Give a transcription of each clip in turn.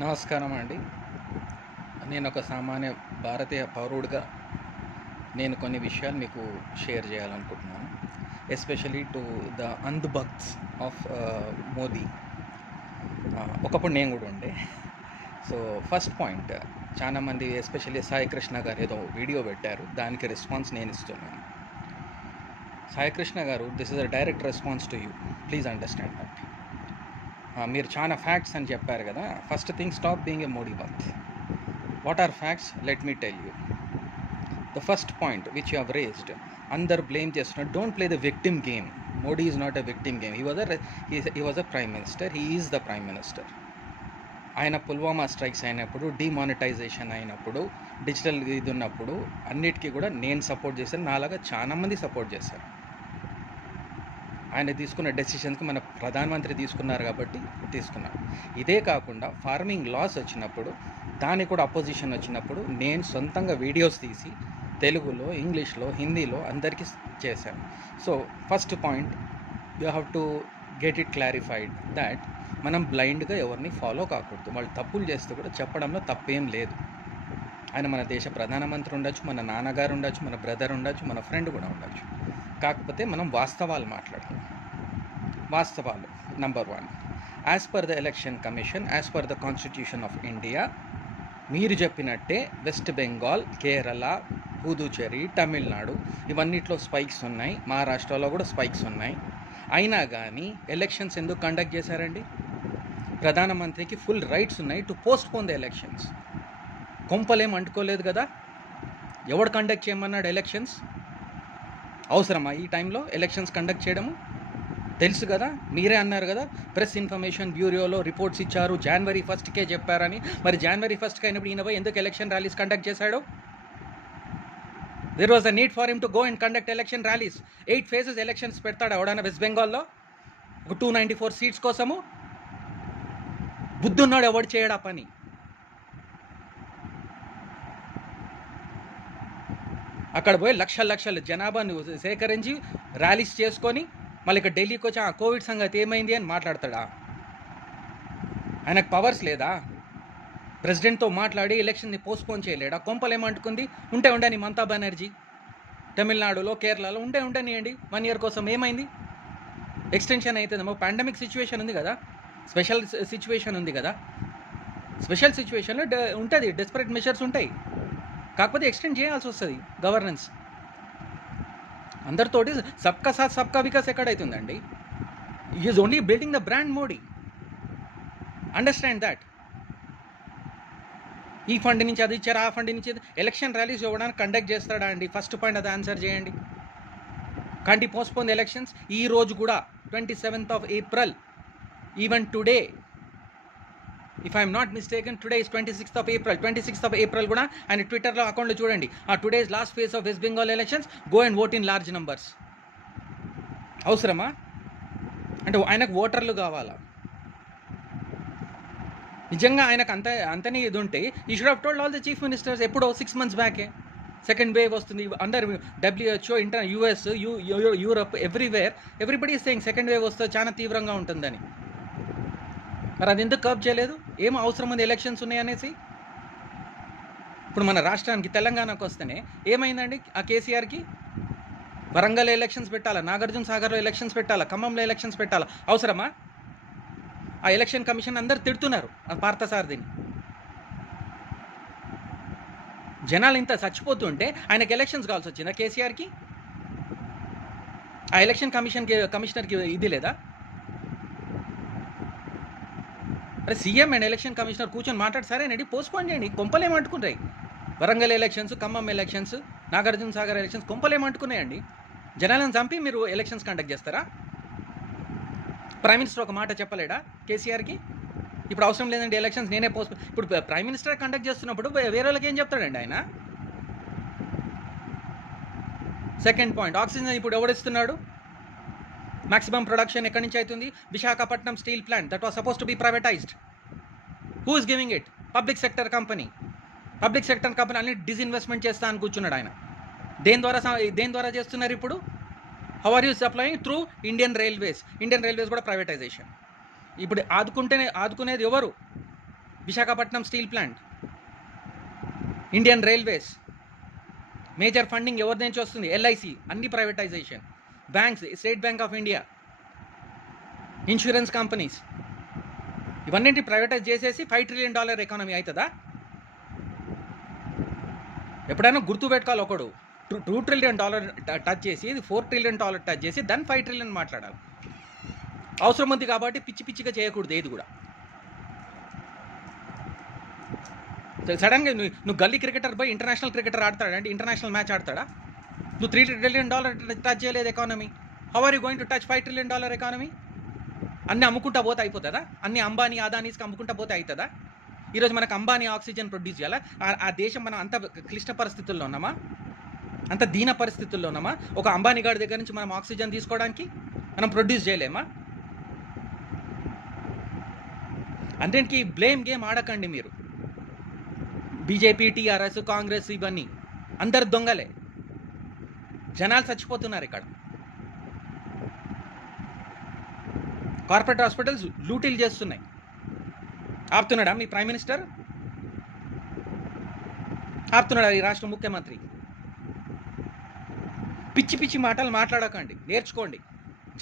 నమస్కారం అండి. నేను ఒక సామాన్య భారతీయ పౌరుడిగా నేను కొన్ని విషయాలు మీకు షేర్ చేయాలనుకుంటున్నాను. Especially to the andh bhakts of Modi. ఒకప్పుడు నేను కూడా ఉండే. సో ఫస్ట్ పాయింట్, చాలామంది ఎస్పెషల్లీ సాయి కృష్ణ గారు ఏదో వీడియో పెట్టారు, దానికి రెస్పాన్స్ నేను ఇస్తున్నాను. సాయి కృష్ణ గారు, this is a direct response to you, please understand that. మీరు చాలా ఫ్యాక్ట్స్ అని చెప్పారు కదా. First thing, stop being a Modi bhakt. What are facts? Let me tell you. The first point which you have raised, అందరు blame చేస్తున్నారు. Don't play the victim game. Modi is not a victim game. He was a prime minister. He is the prime minister. ఆయన Pulwama strikes అయినప్పుడు, demonetisation అయినప్పుడు, digital ఇది ఉన్నప్పుడు అన్నిటికీ కూడా నేను సపోర్ట్ చేశాను. నాలాగా చాలామంది సపోర్ట్ చేశారు. ఆయన తీసుకున్న డెసిషన్స్కి మన ప్రధానమంత్రి తీసుకున్నారు కాబట్టి తీసుకున్నారు. ఇదే కాకుండా ఫార్మింగ్ లాస్ వచ్చినప్పుడు, దానికి కూడా అపోజిషన్ వచ్చినప్పుడు నేను సొంతంగా వీడియోస్ తీసి తెలుగులో, ఇంగ్లీష్లో, హిందీలో అందరికీ చేశాను. So first point, you have to get it clarified that మనం బ్లైండ్గా ఎవరిని ఫాలో కాకూడదు. వాళ్ళు తప్పులు చేస్తే కూడా చెప్పడంలో తప్పేం లేదు. ఆయన మన దేశ ప్రధానమంత్రి ఉండొచ్చు, మన నాన్నగారు ఉండొచ్చు, మన బ్రదర్ ఉండొచ్చు, మన ఫ్రెండ్ కూడా ఉండొచ్చు. కాకపోతే మనం వాస్తవాలు మాట్లాడతాం. వాస్తవాలు number 1, as per the election commission, as per the constitution of India, మీరు చెప్పినట్టే వెస్ట్ బెంగాల్, కేరళ, పుదుచ్చేరి, తమిళనాడు ఇవన్నిట్లో స్పైక్స్ ఉన్నాయి. మహారాష్ట్రలో కూడా స్పైక్స్ ఉన్నాయి. అయినా కానీ ఎలక్షన్స్ ఎందుకు కండక్ట్ చేశారండి? ప్రధానమంత్రికి ఫుల్ రైట్స్ ఉన్నాయి to postpone the elections. కొంపలేం అంటుకోలేదు కదా. ఎవడు కండక్ట్ చేయమన్నాడు ఎలక్షన్స్? అవసరమా ఈ టైంలో ఎలక్షన్స్ కండక్ట్ చేయడము? తెలుసు కదా, మీరే అన్నారు కదా, ప్రెస్ ఇన్ఫర్మేషన్ బ్యూరోలో రిపోర్ట్స్ ఇచ్చారు, January 1కే చెప్పారని. మరి January 1కి అయినప్పుడు ఈయన పోయి ఎందుకు ఎలక్షన్ ర్యాలీస్ కండక్ట్ చేశాడు? There was a need for him to go and conduct election rallies. 8 phases elections పెడతాడు ఎవడన్నా వెస్ట్ బెంగాల్లో ఒక 294 సీట్స్ కోసము? బుద్ధున్నాడు ఎవడు చేయడా పని? అక్కడ పోయి లక్షల జనాభాను సేకరించి ర్యాలీస్ చేసుకొని మళ్ళీ ఇక్కడ ఢిల్లీకి వచ్చి కోవిడ్ సంగతి ఏమైంది అని మాట్లాడతాడా? ఆయనకు పవర్స్ లేదా? ప్రెసిడెంట్తో మాట్లాడి ఎలక్షన్ని పోస్ట్పోన్ చేయలేడా? కొంపలు ఏమంటుకుంది? ఉంటే ఉండని మమతా బెనర్జీ తమిళనాడులో, కేరళలో ఉండనియండి 1 year కోసం. ఏమైంది? ఎక్స్టెన్షన్ అవుతుందేమో. పాండమిక్ సిచ్యువేషన్ ఉంది కదా, స్పెషల్ సిచ్యువేషన్ ఉంది కదా. స్పెషల్ సిచ్యువేషన్లో ఉంటుంది, డెస్పరేట్ మెషర్స్ ఉంటాయి. కాకపోతే ఎక్స్టెండ్ చేయాల్సి వస్తుంది గవర్నెన్స్. అందరితోటి సబ్కా సాత్ సబ్కా వికాస్ ఎక్కడైతుందండి? Is only building the brand Modi. Understand that. ఈ ఫండ్ నుంచి అది ఇచ్చారు, ఆ ఫండ్ నుంచి ఎలక్షన్ ర్యాలీస్ ఇవ్వడానికి కండక్ట్ చేస్తాడా అండి? ఫస్ట్ పాయింట్ అది ఆన్సర్ చేయండి. కంటి పోస్ట్పోన్ ద ఎలక్షన్స్. ఈ రోజు కూడా 27th April, even today, if I'm not mistaken, today is 26th April కూడా ఆయన ట్విట్టర్లో అకౌంట్లో చూడండి, today's last phase of west Bengal elections, go and vote in large numbers. అవసరమా? అంటే ఆయనకు ఓటర్లు కావాలా? నిజంగా ఆయనకు అంతనే ఇది ఉంటే ఈ should have told all the chief ministers ఎప్పుడో 6 months బ్యాకే. సెకండ్ వేవ్ వస్తుంది under WHO, US, Europe, everybody is saying second wave వస్తే చాలా తీవ్రంగా ఉంటుందని. మరి అది ఎందుకు కర్బ్ చేయలేదు? ఏం అవసరం ఉంది ఎలక్షన్స్ ఉన్నాయనేసి? ఇప్పుడు మన రాష్ట్రానికి తెలంగాణకు వస్తేనే ఏమైందండి? ఆ కేసీఆర్కి వరంగల్ ఎలక్షన్స్ పెట్టాలా, నాగార్జున సాగర్లో ఎలక్షన్స్ పెట్టాలా, ఖమ్మంలో ఎలక్షన్స్ పెట్టాలా? అవసరమా? ఆ ఎలక్షన్ కమిషన్ అందరు తిడుతున్నారు పార్థసారథిని. జనాలు ఇంత చచ్చిపోతుంటే ఆయనకి ఎలక్షన్స్ కావాల్సి వచ్చిందా కేసీఆర్కి? ఆ ఎలక్షన్ కమిషనర్కి ఇది లేదా? అరే సీఎం అండ్ ఎలక్షన్ కమిషనర్ కూర్చొని మాట్లాడి సరేనండి పోస్ట్పోన్ చేయండి. కొంపలేమంటుకున్నాయి. Warangal elections, Khammam elections, Nagarjuna Sagar elections కొంపలేమంటుకున్నాయండి. జనాలను చంపి మీరు ఎలక్షన్స్ కండక్ట్ చేస్తారా? ప్రైమ్ మినిస్టర్ ఒక మాట చెప్పలేడా కేసీఆర్కి? ఇప్పుడు అవసరం లేదండి ఎలక్షన్స్, నేనే ఇప్పుడు ప్రైమ్ మినిస్టర్ కండక్ట్ చేస్తున్నప్పుడు వేరే వాళ్ళకి ఏం చెప్తాడండి ఆయన? సెకండ్ పాయింట్, ఆక్సిజన్ ఇప్పుడు ఎవడిస్తున్నాడు? maximum production ఎక్కడి నుంచి అవుతుంది? Visakhapatnam steel plant that was suppose to be privatised. Who is giving it? Public sector company అన్ని డిస్ఇన్వెస్ట్మెంట్ చేస్తా అని కూర్చున్నాడు ఆయన. దేని ద్వారా చేస్తున్నారు ఇప్పుడు? How are you supplying? Through Indian railways కూడా ప్రైవేటైజేషన్. ఇప్పుడు ఆదుకునేది ఎవరు? Visakhapatnam steel plant, Indian railways, major funding ఎవరి నుంచి వస్తుంది? ఎల్ఐసి, అన్ని privatisation, banks, state bank of India, insurance companies, ఇవన్నింటి ప్రైవేటైజ్ చేసేసి $5 trillion ఎకానమీ అవుతుందా? ఎప్పుడైనా గుర్తుపెట్టుకోవాలి, ఒకడు $2 trillion టచ్ చేసి, ఇది $4 trillion టచ్ చేసి దాన్ని $5 trillion మాట్లాడాలి. అవసరం ఉంది కాబట్టి పిచ్చి పిచ్చిగా చేయకూడదు ఏది కూడా. సడన్గా నువ్వు గల్లీ క్రికెటర్ పోయి ఇంటర్నేషనల్ క్రికెటర్ ఆడతాడా అండి? ఇంటర్నేషనల్ మ్యాచ్ ఆడతాడా? నువ్వు $3 trillion టచ్ చేయలేదు economy. How are you going to touch $5 trillion economy? అన్నీ అమ్ముకుంటా పోతే అయిపోతుందా? అన్ని అంబానీ అదానీస్కి అమ్ముకుంటా పోతే అవుతుందా? ఈరోజు మనకు అంబానీ ఆక్సిజన్ ప్రొడ్యూస్ చేయాలా? ఆ దేశం మనం అంత క్లిష్ట పరిస్థితుల్లో ఉన్నామా? అంత దీన పరిస్థితుల్లో ఉన్నామా? ఒక అంబానీ గారి దగ్గర నుంచి మనం ఆక్సిజన్ తీసుకోవడానికి మనం ప్రొడ్యూస్ చేయలేమా? అన్నింటికి బ్లేమ్ గేమ్ ఆడకండి మీరు. బీజేపీ, టీఆర్ఎస్, కాంగ్రెస్ ఇవన్నీ అందరు దొంగలే. జనాలు చచ్చిపోతున్నారు ఇక్కడ. కార్పొరేట్ హాస్పిటల్స్ లూటీలు చేస్తున్నాయి. ఆపుతున్నాడా మీ ప్రైమ్ మినిస్టర్? ఆపుతున్నాడా ఈ రాష్ట్ర ముఖ్యమంత్రి? పిచ్చి పిచ్చి మాటలు మాట్లాడకండి, నేర్చుకోండి.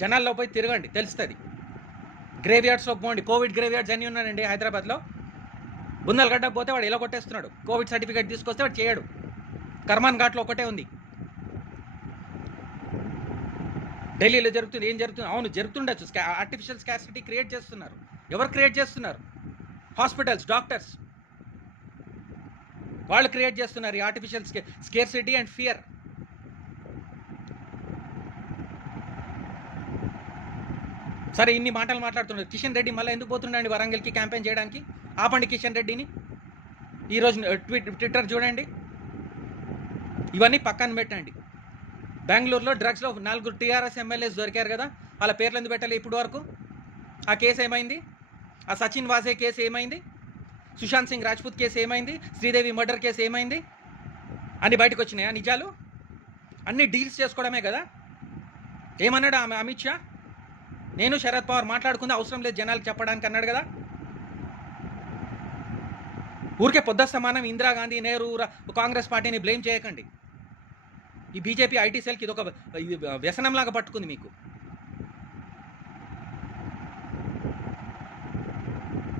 జనాల్లో పోయి తిరగండి, తెలుస్తుంది. గ్రేవ్యార్డ్స్లో పోండి. కోవిడ్ గ్రేవ్యార్డ్స్ అన్నీ ఉన్నాయండి హైదరాబాద్లో. బుందల్గడ్డ పోతే వాడు ఎలా కొట్టేస్తున్నాడు. కోవిడ్ సర్టిఫికేట్ తీసుకొస్తే వాడు చేయడు. కర్మాన్ ఘాట్లో ఒకటే ఉంది. ఢిల్లీలో జరుగుతుంది. ఏం జరుగుతుంది? అవును జరుగుతుండొచ్చు. ఆర్టిఫిషియల్ స్కార్సిటీ క్రియేట్ చేస్తున్నారు. ఎవరు క్రియేట్ చేస్తున్నారు? హాస్పిటల్స్, డాక్టర్స్ వాళ్ళు క్రియేట్ చేస్తున్నారు ఈ ఆర్టిఫిషియల్ స్కేర్సిటీ అండ్ ఫియర్. సరే, ఇన్ని మాటలు మాట్లాడుతున్నారు. కిషన్ రెడ్డి మళ్ళీ ఎందుకు పోతున్నాండి వరంగల్కి క్యాంపెయిన్ చేయడానికి? ఆపండి కిషన్ రెడ్డిని. ఈరోజు ట్విట్టర్ చూడండి. ఇవన్నీ పక్కన పెట్టండి. బెంగళూరులో డ్రగ్స్లో 4 టీఆర్ఎస్ ఎమ్మెల్యేస్ దొరికారు కదా, వాళ్ళ పేర్లు ఎందుకు పెట్టాలి ఇప్పుడు వరకు? ఆ కేసు ఏమైంది? ఆ సచిన్ వాజే కేసు ఏమైంది? సుశాంత్ సింగ్ రాజ్పూత్ కేసు ఏమైంది? శ్రీదేవి మర్డర్ కేసు ఏమైంది? అన్ని బయటకు వచ్చినాయా నిజాలు? అన్ని డీల్స్ చేసుకోవడమే కదా. ఏమన్నాడు అమిత్ షా? నేను శరద్ పవార్ మాట్లాడుకుంది అవసరం లేదు జనాలకు చెప్పడానికి అన్నాడు కదా. ఊరికే పొద్దు సమానం ఇందిరాగాంధీ, నెహ్రూ, కాంగ్రెస్ పార్టీని బ్లేమ్ చేయకండి. ఈ బీజేపీ ఐటీ సెల్కి ఇది ఒక వ్యసనంలాగా పట్టుకుంది మీకు.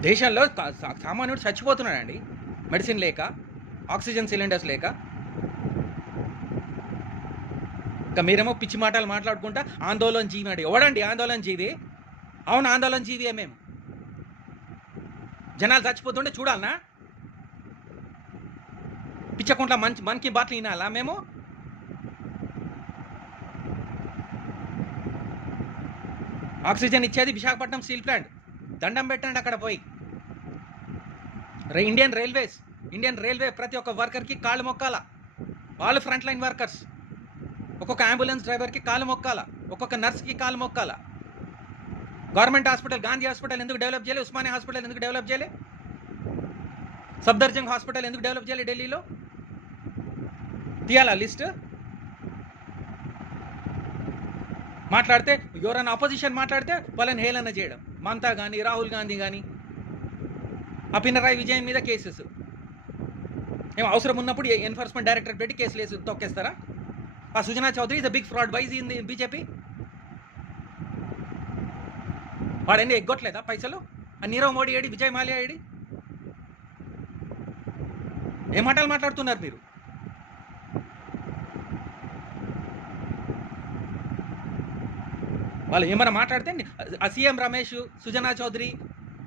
దేశంలో సామాన్యుడు చచ్చిపోతున్నాడండి మెడిసిన్ లేక, ఆక్సిజన్ సిలిండర్స్ లేక. ఇంకా మీరేమో పిచ్చి మాటలు మాట్లాడుకుంటా ఆందోళన జీవి అండి. ఎవడండి ఆందోళన జీవి? అవును ఆందోళన జీవియే మేము. జనాలు చచ్చిపోతుంటే చూడాలనా? పిచ్చకుంట్ల మన్ కీ బాత్లు వినాలా మేము? ఆక్సిజన్ ఇచ్చేది విశాఖపట్నం స్టీల్ ప్లాంట్. దండం పెట్టండి అక్కడ పోయి. ఇండియన్ రైల్వే ప్రతి ఒక్క వర్కర్కి కాళ్ళు మొక్కాల. వాళ్ళు ఫ్రంట్ లైన్ వర్కర్స్. ఒక్కొక్క అంబులెన్స్ డ్రైవర్కి కాళ్ళు మొక్కాల, ఒక్కొక్క నర్స్కి కాళ్ళు మొక్కాల. గవర్నమెంట్ హాస్పిటల్, గాంధీ హాస్పిటల్ ఎందుకు డెవలప్ చేయలే? ఉస్మానియా హాస్పిటల్ ఎందుకు డెవలప్ చేయలే? సఫ్దర్జంగ్ హాస్పిటల్ ఎందుకు డెవలప్ చేయలే ఢిల్లీలో? తీయాలా లిస్ట్? మాట్లాడితే ఎవరైనా ఆపోజిషన్ మాట్లాడితే వాళ్ళని హేళన చేయడం. మమతా కానీ, రాహుల్ గాంధీ కానీ, ఆ పినరాయి విజయన్ మీద కేసెస్. ఏం అవసరం ఉన్నప్పుడు ఎన్ఫోర్స్మెంట్ డైరెక్టర్ పెట్టి కేసులు వేసి తొక్కేస్తారా? ఆ Sujana Chowdary is a big fraud wise in the BJP. వాడన్నీ ఎగ్గొట్టలేదా పైసలు? ఆ నీరవ్ మోడీ ఏడి, విజయ్ మాల్యా ఏడి? ఏ మాటలు మాట్లాడుతున్నారు మీరు? వాళ్ళు ఏమైనా మాట్లాడితే ఆ సీఎం రమేష్, సుజనా చౌదరి,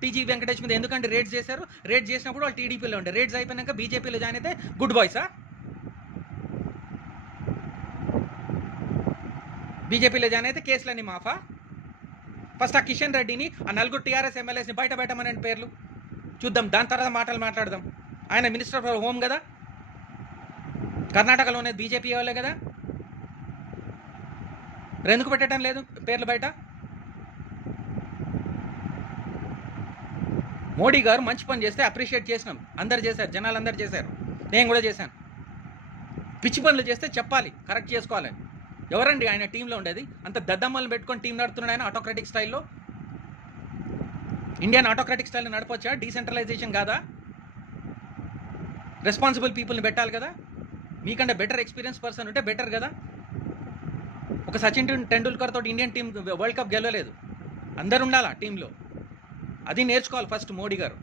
టీజీ వెంకటేష్ మీద ఎందుకంటే రేట్స్ చేశారు. రేట్ చేసినప్పుడు వాళ్ళు టీడీపీలో ఉండే, రేట్స్ అయిపోయినాక బీజేపీలో జాయిన్ అయితే గుడ్ బాయ్సా? బీజేపీలో జాయిన్ అయితే కేసులన్నీ మాఫా? ఫస్ట్ ఆ కిషన్ రెడ్డిని, ఆ 4 టీఆర్ఎస్ ఎమ్మెల్యేస్ని బయట పెట్టమనే పేర్లు చూద్దాం. దాని తర్వాత మాటలు మాట్లాడదాం. ఆయన మినిస్టర్ ఫర్ హోమ్ కదా, కర్ణాటకలో ఉన్నది బీజేపీ వాళ్ళే కదా. ఎందుకు పెట్టడం లేదు పేర్లు బయట? మోడీ గారు మంచి పని చేస్తే అప్రిషియేట్ చేసినాం, అందరు చేశారు, జనాలు అందరు చేశారు, నేను కూడా చేశాను. పిచ్చి పనులు చేస్తే చెప్పాలి, కరెక్ట్ చేసుకోవాలని. ఎవరండి ఆయన టీంలో ఉండేది? అంత దద్దమ్మలను పెట్టుకొని టీం నడుతున్నాడు ఆయన ఆటోక్రటిక్ స్టైల్లో. ఇండియన్ ఆటోక్రాటిక్ స్టైల్ నడపొచ్చా? డీసెంట్రలైజేషన్ కాదా? రెస్పాన్సిబుల్ పీపుల్ని పెట్టాలి కదా. మీకంటే బెటర్ ఎక్స్పీరియన్స్ పర్సన్ ఉంటే బెటర్ కదా. ఒక సచిన్ టెండూల్కర్ తోటి ఇండియన్ టీం వరల్డ్ కప్ గెలవలేదు. అందరు ఉండాలా టీంలో. అది నేర్చుకోవాలి ఫస్ట్ మోడీ గారు.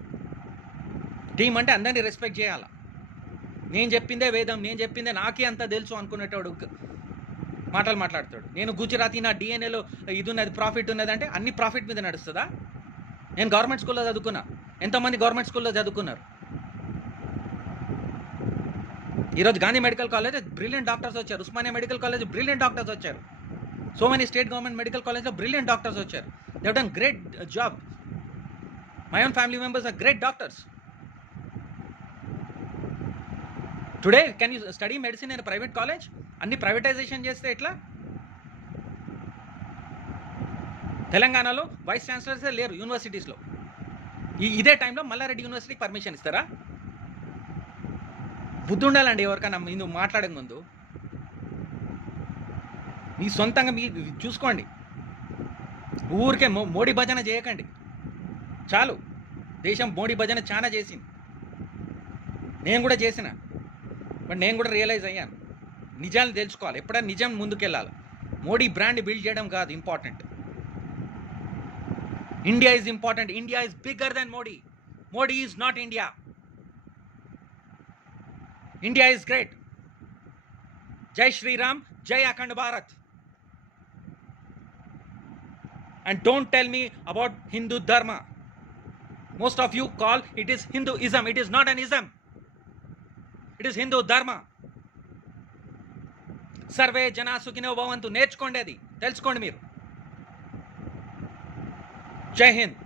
టీం అంటే అందరినీ రెస్పెక్ట్ చేయాలా. నేను చెప్పిందే వేదం, నేను చెప్పిందే నాకే అంత తెలుసు అనుకునేటోడు మాటలు మాట్లాడతాడు. నేను గుజరాతీ, నా డిఎన్ఏలో ఇది ఉన్నది, ప్రాఫిట్ ఉన్నది అంటే అన్ని ప్రాఫిట్ మీద నడుస్తుందా? నేను గవర్నమెంట్ స్కూల్లో చదువుకున్నా. ఎంతోమంది గవర్నమెంట్ స్కూల్లో చదువుకున్నారు. ఈరోజు Gandhi medical college brilliant doctors వచ్చారు. Osmania medical college brilliant doctors వచ్చారు. So many state government medical కాలేజ్లో బ్రిలియంట్ డాక్టర్స్ వచ్చారు. They have done great job. My own family members are great doctors. Today can you study medicine in private college? అన్ని privatisation చేస్తే ఎట్లా? తెలంగాణలో vice chancellors లేరు యూనివర్సిటీస్లో. ఇదే టైంలో మల్లారెడ్డి యూనివర్సిటీకి పర్మిషన్ ఇస్తారా? బుద్ధి ఉండాలండి ఎవరికైనా మీరు మాట్లాడే ముందు. మీ సొంతంగా మీ చూసుకోండి. ఊరికే మోడీ భజన చేయకండి. చాలు. దేశం మోడీ భజన చాలా చేసింది. నేను కూడా చేసిన. బట్ నేను కూడా రియలైజ్ అయ్యాను. నిజాలు తెలుసుకోవాలి. ఎప్పుడైనా నిజం ముందుకెళ్ళాలి. మోడీ బ్రాండ్ బిల్డ్ చేయడం కాదు important. India is important. India is bigger than Modi. Modi is not India. India is great. Jai Shri Ram, Jai Akhand Bharat. And don't tell me about Hindu Dharma. Most of you call it is Hinduism. It is not an ism. It is Hindu Dharma. Sarve Jana Sukhino Bhavantu. నేర్చుకోండి, అది తెలుసుకోండి మీరు. జై హింద్.